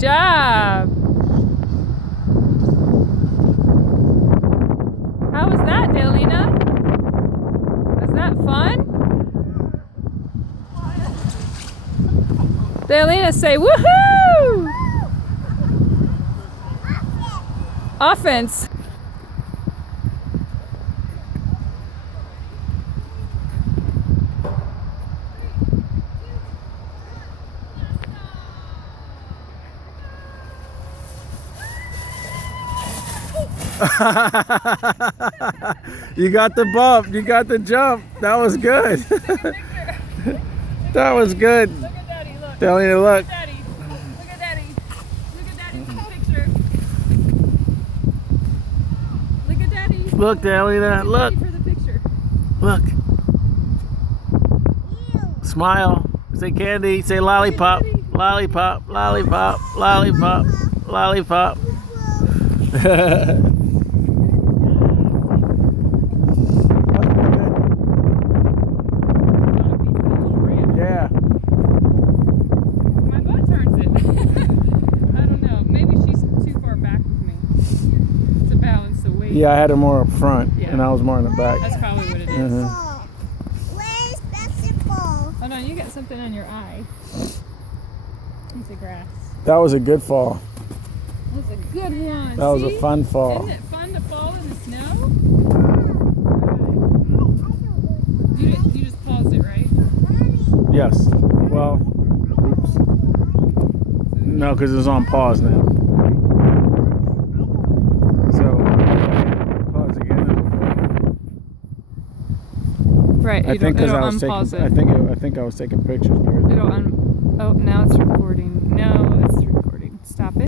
job. How was that, Delina? Was that fun? Delina, say woohoo! Offense. You got the bump. You got the jump. That was good. That was good. Look at Daddy, look. Delina, look. Daddy. Look at Daddy. Look at Daddy's picture. Look at Daddy. Look, Delina. Look. For the picture. Look. Smile. Say candy. Say lollipop. Lollipop. Lollipop. Lollipop. Lollipop. Yeah. My butt turns it. I don't know. Maybe she's too far back with me to balance the weight. Yeah, I had her more up front, Yeah. and I was more in the back. That's probably what it is. Mhm. Where's basketball? Hold on, you got something on your eye. Piece of grass. That was a good fall. That was a good one. That was a See? fun fall. Isn't it fun to fall in the snow? You just paused it, right? Yes. Well, oops. No, because it's on pause now. So, pause again. Right. I think because I was unpause taking, I think I was taking pictures. It'll oh, now it's recording. No, it's recording. Stop it.